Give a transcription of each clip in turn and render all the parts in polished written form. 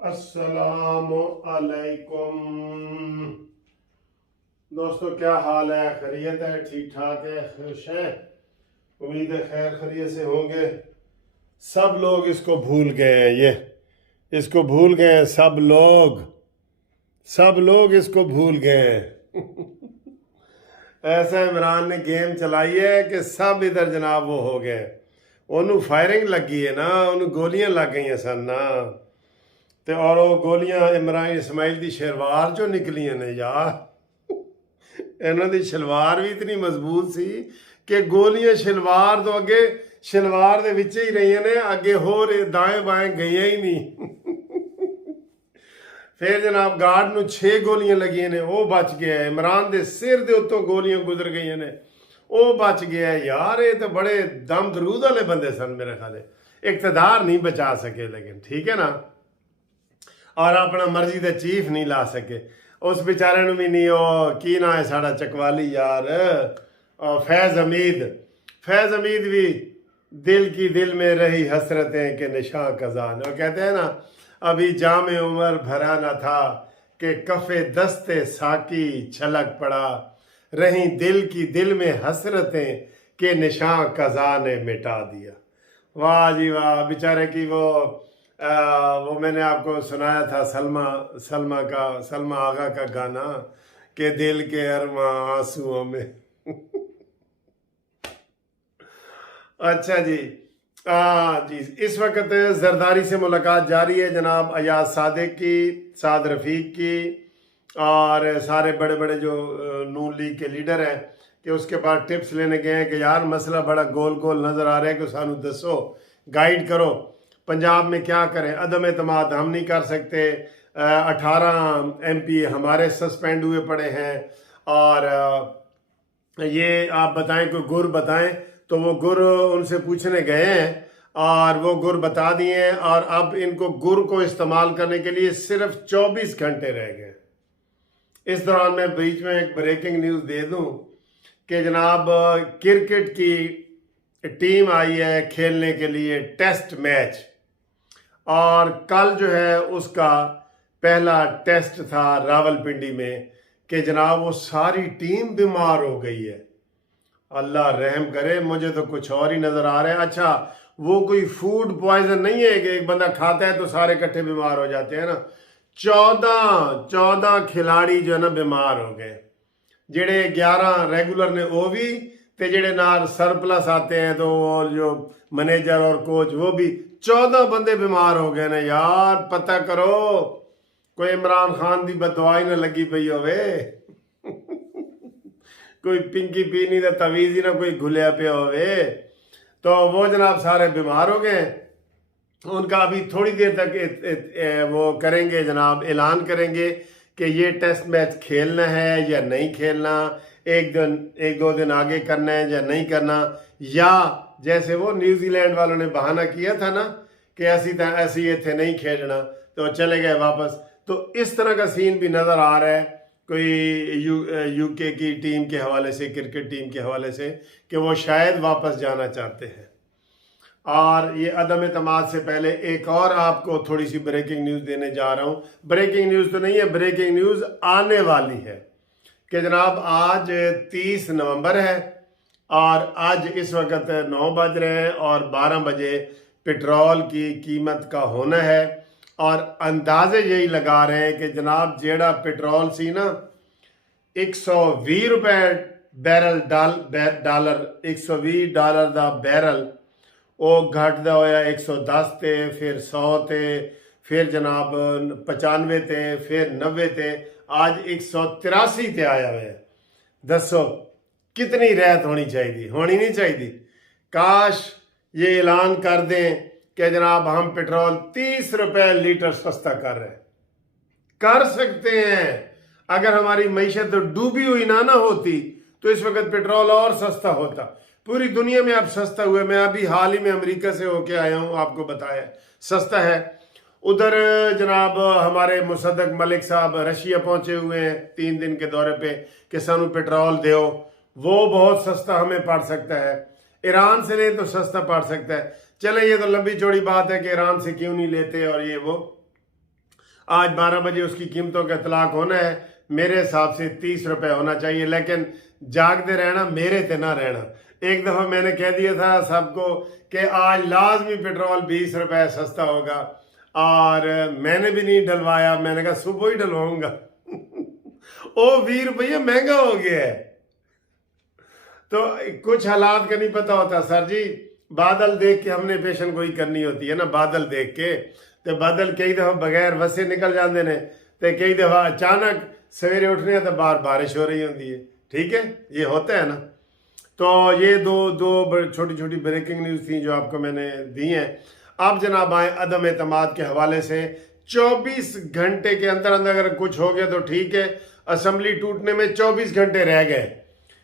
अस्सलामु अलैकुम दोस्तों, क्या हाल है? खैरियत है? ठीक ठाक है? खुश हैं? उम्मीद है खैर खैरियत से होंगे। सब लोग इसको भूल गए हैं। ये इसको भूल गए हैं। सब लोग इसको भूल गए हैं। ऐसा इमरान ने गेम चलाई है कि सब इधर जनाब वो हो गए। ओनू फायरिंग लगी है ना, ओनू गोलियां लग गई सन ना। ਤੇ ਔਰ ਉਹ ਗੋਲੀਆਂ ਇਮਰਾਨ ਇਸਮਾइल ਦੀ ਸ਼ਲਵਾਰ ਚੋਂ ਨਿਕਲੀਆਂ ਨੇ ਯਾਰ। ਇਹਨਾਂ ਦੀ ਸ਼ਲਵਾਰ ਵੀ ਇਤਨੀ ਮਜ਼ਬੂਤ ਸੀ ਕਿ ਗੋਲੀਆਂ ਸ਼ਲਵਾਰ ਤੋਂ ਅੱਗੇ ਸ਼ਲਵਾਰ ਦੇ ਵਿੱਚ ਹੀ ਰਹੀਆਂ ਨੇ, ਅੱਗੇ ਹੋਰ ਦਾएं ਬਾएं ਗਈਆਂ ਹੀ ਨਹੀਂ। ਫਿਰ ਜਨਾਬ ਗਾਰਡ ਨੂੰ 6 ਗੋਲੀਆਂ ਲੱਗੀਆਂ ਨੇ, ਉਹ ਬਚ ਗਿਆ। ਇਮਰਾਨ ਦੇ ਸਿਰ ਦੇ ਉੱਤੋਂ ਗੋਲੀਆਂ ਗੁਜ਼ਰ ਗਈਆਂ ਨੇ, ਉਹ ਬਚ ਗਿਆ। ਯਾਰ ਇਹ ਤਾਂ ਬੜੇ ਦਮ ਦਰੂਦ ਵਾਲੇ ਬੰਦੇ ਸਨ। ਮੇਰੇ ਖਾਲੇ ਇਕਤਦਾਰ ਨਹੀਂ ਬਚਾ ਸਕੇ, ਲੇਕਿन ठीक है ना। और अपना मर्जी के चीफ नहीं ला सके। उस बेचारे भी नहीं, की ना है साड़ा चकवाली यार, फैज़ हमीद भी दिल की दिल में रही हसरतें के निशां कज़ान। और कहते हैं ना, अभी जाम उमर भरा न था कि कफ़े दस्ते साकी छलक पड़ा, रही दिल की दिल में हसरतें के निशां कज़ा ने मिटा दिया। वाह जी वाह। बेचारे की वो मैंने आपको सुनाया था सलमा आगा का गाना के दिल के अरमा आंसुओं में। अच्छा जी। जी इस वक्त जरदारी से मुलाकात जारी है जनाब अयाज सादिक की, साद रफ़ीक की और सारे बड़े बड़े जो नून लीग के लीडर हैं, कि उसके पास टिप्स लेने गए हैं कि यार मसला बड़ा गोल गोल नज़र आ रहा है, कि सानू दसो, गाइड करो, पंजाब में क्या करें। अदम एतमाद हम नहीं कर सकते। 18 MP हमारे सस्पेंड हुए पड़े हैं, और ये आप बताएं, कोई गुर बताएं। तो वो गुर उनसे पूछने गए हैं और वो गुर बता दिए हैं, और अब इनको गुर को इस्तेमाल करने के लिए सिर्फ 24 घंटे रह गए। इस दौरान मैं बीच में एक ब्रेकिंग न्यूज़ दे दूं कि जनाब क्रिकेट की टीम आई है खेलने के लिए टेस्ट मैच, और कल जो है उसका पहला टेस्ट था रावलपिंडी में, कि जनाब वो सारी टीम बीमार हो गई है। अल्लाह रहम करे, मुझे तो कुछ और ही नज़र आ रहा है। अच्छा, वो कोई फूड पॉइजन नहीं है कि एक बंदा खाता है तो सारे इकट्ठे बीमार हो जाते हैं ना। 14 खिलाड़ी जो है ना बीमार हो गए। जेड़े 11 रेगुलर ने वो भी, ते जेड़े नाल सरप्लस आते हैं तो वो जो मैनेजर और कोच वो भी, 14 बंदे बीमार हो गए ने यार। पता करो कोई इमरान खान की बदवाई न लगी पई होवे। कोई पिंकी पीनी का तवीज़ ही ना कोई घुलिया पे होवे। तो वो जनाब सारे बीमार हो गए। उनका अभी थोड़ी देर तक वो करेंगे जनाब, ऐलान करेंगे कि ये टेस्ट मैच खेलना है या नहीं खेलना, एक दो दिन आगे करना है या नहीं करना, या जैसे वो न्यूजीलैंड वालों ने बहाना किया था ना कि ऐसी ये थे नहीं खेलना, तो चले गए वापस। तो इस तरह का सीन भी नज़र आ रहा है कोई यूके की टीम के हवाले से, क्रिकेट टीम के हवाले से, कि वो शायद वापस जाना चाहते हैं। और ये अदम एतमाद से पहले एक और आपको थोड़ी सी ब्रेकिंग न्यूज़ देने जा रहा हूँ। ब्रेकिंग न्यूज़ तो नहीं है, ब्रेकिंग न्यूज़ आने वाली है कि जनाब आज 30 नवंबर है, और आज इस वक्त 9 बज रहे हैं, और 12 बजे पेट्रोल की कीमत का होना है। और अंदाजे यही लगा रहे हैं कि जनाब जेड़ा पेट्रोल सी ना 120 रुपए बैरल डॉलर, $120 का बैरल, वो घटदा होया 110 ते, फिर 100 ते, फिर जनाब 95 ते, फिर 90 ते, आज 183 ते आया हुआ है। दसो कितनी रहत होनी चाहिए? होनी नहीं चाहिए। काश ये ऐलान कर दें कि जनाब हम पेट्रोल 30 रुपए लीटर सस्ता कर रहे हैं। कर सकते हैं। अगर हमारी मैशत डूबी हुई ना होती तो इस वक्त पेट्रोल और सस्ता होता। पूरी दुनिया में अब सस्ता हुआ। मैं अभी हाल ही में अमेरिका से होके आया हूँ, आपको बताया सस्ता है। उधर जनाब हमारे मुसद्दक मलिक साहब रशिया पहुंचे हुए हैं 3 दिन के दौरे पे, कि सानू पेट्रोल दो, वो बहुत सस्ता हमें पड़ सकता है। ईरान से ले तो सस्ता पड़ सकता है। चले, ये तो लंबी चौड़ी बात है कि ईरान से क्यों नहीं लेते और ये वो। आज 12 बजे उसकी कीमतों का इतलाक होना है। मेरे हिसाब से 30 रुपए होना चाहिए, लेकिन जागते रहना, मेरे ते ना रहना। एक दफ़ा मैंने कह दिया था सबको कि आज लाजमी पेट्रोल 20 रुपए सस्ता होगा, और मैंने भी नहीं डलवाया। मैंने कहा सुबह ही डलवाऊंगा। ओ 20 रुपये महंगा हो गया है। तो कुछ हालात का नहीं पता होता सर जी। बादल देख के हमने पेशन गोई करनी होती है ना। बादल देख के तो बादल कई दफ़ा बगैर वसे निकल जाते हैं, तो कई दफ़ा अचानक सवेरे उठने तो बाहर बारिश हो रही होती है। ठीक है, ये होता है ना। तो ये दो छोटी छोटी ब्रेकिंग न्यूज़ थी जो आपको मैंने दी हैं। अब जनाब आए अदम एतमाद के हवाले से। 24 घंटे के अंदर अंदर अगर कुछ हो गया तो ठीक है। असम्बली टूटने में 24 घंटे रह गए।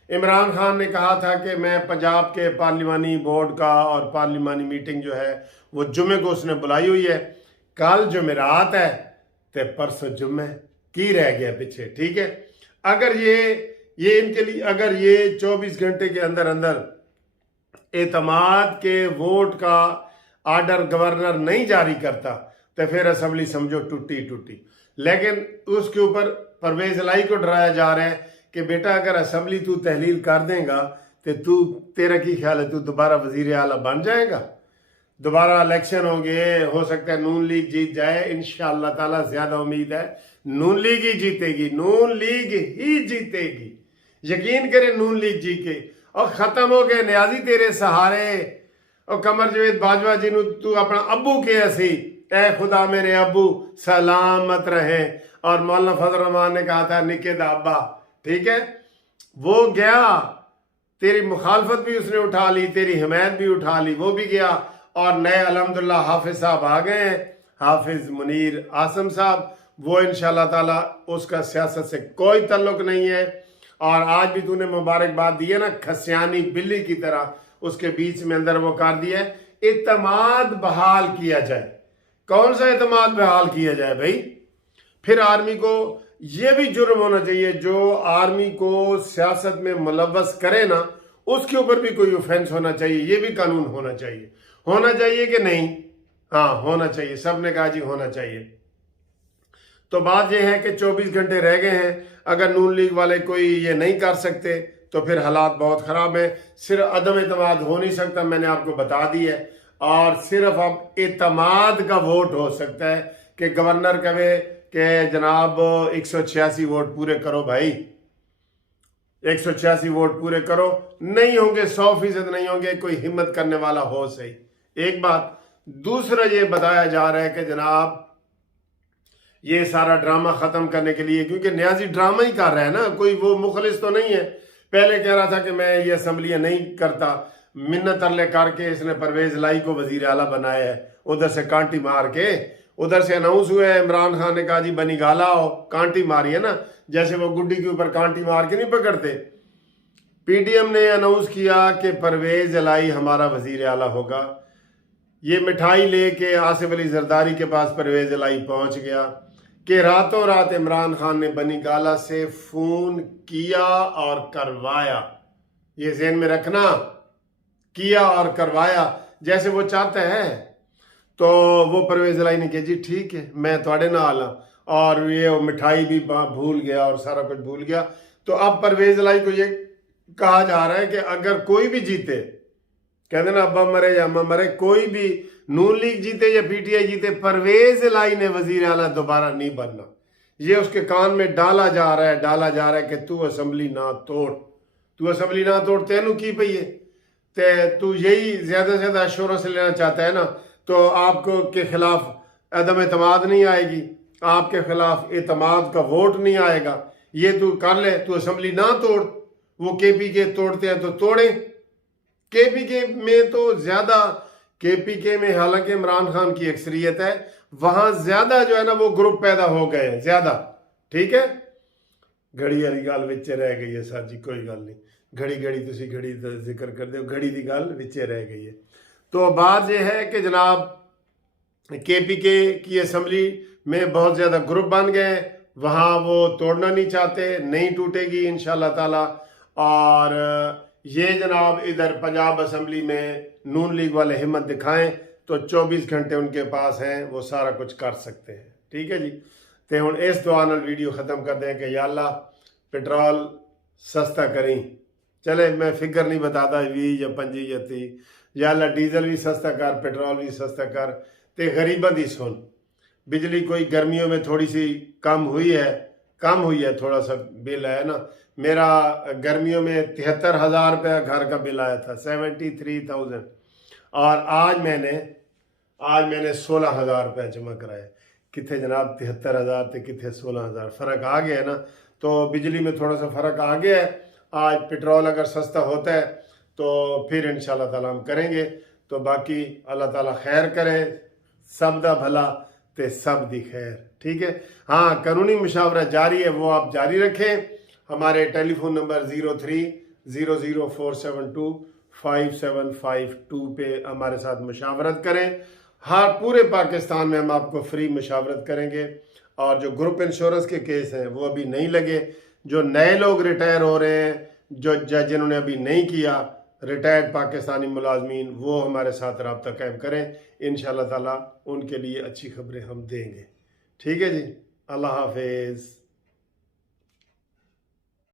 इमरान खान ने कहा था कि मैं पंजाब के पार्लिमानी बोर्ड का और पार्लिमानी मीटिंग जो है वो जुमे को उसने बुलाई हुई है। कल जुमेरात है तो परसों जुम्मे की रह गया पीछे। ठीक है, अगर ये इनके लिए अगर ये 24 घंटे के अंदर अंदर एतमाद के वोट का आर्डर गवर्नर नहीं जारी करता तो फिर असम्बली समझो टूटी। लेकिन उसके ऊपर परवेज इलाही को डराया जा रहा है कि बेटा अगर असम्बली तू तहलील कर देगा तो तेरा की ख्याल है, तू दोबारा वजीर आला बन जाएगा? दोबारा इलेक्शन होंगे, हो सकता है नून लीग जीत जाए। इंशाअल्लाह ताला ज्यादा उम्मीद है नून लीग ही जीतेगी, नून लीग ही जीतेगी। यकीन करे नून लीग जी के। और खत्म हो गए न्याजी तेरे सहारे। और कमर जवेद बाजवा जी तू अपना अबू के असी, ए खुदा मेरे अबू सलामत रहे। और मौलाना फजल रहमान ने कहा था निके दा अब्बा। ठीक है, वो गया, तेरी मुखालफत भी उसने उठा ली, तेरी हिमायत भी उठा ली, वो भी गया। और नए अल्हम्दुलिल्लाह हाफिज साहब आ गए हैं, हाफिज मुनीर आसम साहब। वो इंशाल्लाह ताला उसका सियासत से कोई ताल्लुक नहीं है। और आज भी तूने मुबारकबाद दी है ना, खसियानी बिल्ली की तरह उसके बीच में अंदर वो कर दिया है। इत्तमाद बहाल किया जाए। कौन सा इत्तमाद बहाल किया जाए भाई? फिर आर्मी को यह भी जुर्म होना चाहिए, जो आर्मी को सियासत में मुलव्वस करे ना, उसके ऊपर भी कोई ऑफेंस होना चाहिए। ये भी कानून होना चाहिए कि नहीं? हाँ, होना चाहिए। सब ने कहा जी होना चाहिए। तो बात यह है कि 24 घंटे रह गए हैं। अगर नून लीग वाले कोई ये नहीं कर सकते तो फिर हालात बहुत ख़राब है। सिर्फ अदम एतमाद हो नहीं सकता, मैंने आपको बता दी है। और सिर्फ अब एतमाद का वोट हो सकता है कि गवर्नर कहे कि जनाब 186 वोट पूरे करो भाई, 186 वोट पूरे करो। नहीं होंगे, 100% नहीं होंगे, कोई हिम्मत करने वाला हो सही। एक बात। दूसरा ये बताया जा रहा है कि जनाब ये सारा ड्रामा खत्म करने के लिए, क्योंकि न्याजी ड्रामा ही कर रहा है ना, कोई वो मुखलिस तो नहीं है। पहले कह रहा था कि मैं ये असम्बलियां नहीं करता, मिन्नत तरले करके इसने परवेज इलाही को वजीर आला बनाया है। उधर से कांटी मार के, उधर से अनाउंस हुआ है, इमरान खान ने कहा जी बनी गाला हो, कांटी मारी है ना, जैसे वो गुड्डी के ऊपर कांटी मार के नहीं पकड़ते। पीडीएम ने अनाउंस किया कि परवेज इलाही हमारा वजीर आला होगा। ये मिठाई लेके आसिफ अली जरदारी के पास परवेज इलाही पहुंच गया कि रातों रात इमरान खान ने बनी गाला से फोन किया और करवाया। ये ज़हन में रखना, किया और करवाया जैसे वो चाहता है। तो वो परवेज इलाही ने कहा जी ठीक है, मैं थोड़े नाल हाँ, और ये मिठाई भी भूल गया और सारा कुछ भूल गया। तो अब परवेज इलाही को ये कहा जा रहा है कि अगर कोई भी जीते, कहते ना अब्बा मरे या अम्मा मरे, कोई भी नून लीग जीते या पीटीआई जीते, परवेज इलाही ने वजीर आला दोबारा नहीं बनना। ये उसके कान में डाला जा रहा है कि तू असम्बली ना तोड़, तेनू की पई है, ते तू यही ज्यादा से ज्यादा अश्योरेंस से लेना चाहता है ना, तो आपको के खिलाफ अदम एतमाद नहीं आएगी, आपके खिलाफ एतमाद का वोट नहीं आएगा। ये तू कर ले, तू असम्बली ना तोड़। वो केपीके तोड़ते हैं तो तोड़े। केपीके में तो ज्यादा, केपीके में हालांकि इमरान खान की अक्सरियत है, वहां ज्यादा जो है ना वो ग्रुप पैदा हो गए हैं ज्यादा। ठीक है, घड़ी वाली गल विच रह गई है सर जी, कोई गल नहीं, घड़ी तुसी घड़ी दा जिक्र कर दो, घड़ी की गल विच रह गई है। तो बात यह है कि जनाब केपीके की असम्बली में बहुत ज्यादा ग्रुप बन गए, वहां वो तोड़ना नहीं चाहते, नहीं टूटेगी इंशाल्लाह ताला। और ये जनाब इधर पंजाब असम्बली में नून लीग वाले हिम्मत दिखाएं तो 24 घंटे उनके पास हैं, वो सारा कुछ कर सकते हैं। ठीक है जी। तो हुण इस दुआ नाल वीडियो ख़त्म करते हैं कि या अल्लाह पेट्रोल सस्ता करी। चले मैं फिगर नहीं बताता 20 या 25 या 30, या अल्लाह डीजल भी सस्ता कर, पेट्रोल भी सस्ता कर। ते गरीबा दी सुन, बिजली कोई गर्मियों में थोड़ी सी कम हुई है, थोड़ा सा बिल है ना। मेरा गर्मियों में 73,000 रुपया घर का बिल आया था, 73,000, और आज मैंने 16,000 रुपया जमा कराया। कितने जनाब 73,000 थे, कितने 16,000, फ़र्क आ गया है ना। तो बिजली में थोड़ा सा फ़र्क आ गया है। आज पेट्रोल अगर सस्ता होता है तो फिर इंशाल्लाह ताला हम करेंगे। तो बाकी अल्लाह ताला खैर करे, सब दा भला ते सब दी खैर। ठीक है, हाँ कानूनी मुशावरा जारी है, वो आप जारी रखें। हमारे टेलीफोन नंबर 030047255752 पे हमारे साथ मुशावरत करें। हर पूरे पाकिस्तान में हम आपको फ्री मुशावरत करेंगे। और जो ग्रुप इंश्योरेंस के केस हैं वो अभी नहीं लगे। जो नए लोग रिटायर हो रहे हैं, जिन्होंने अभी नहीं किया, रिटायर्ड पाकिस्तानी मुलाजमीन, वो हमारे साथ रब्ता कायम करें। इंशाअल्लाह ताला उनके लिए अच्छी खबरें हम देंगे। ठीक है जी, अल्लाह हाफिज़।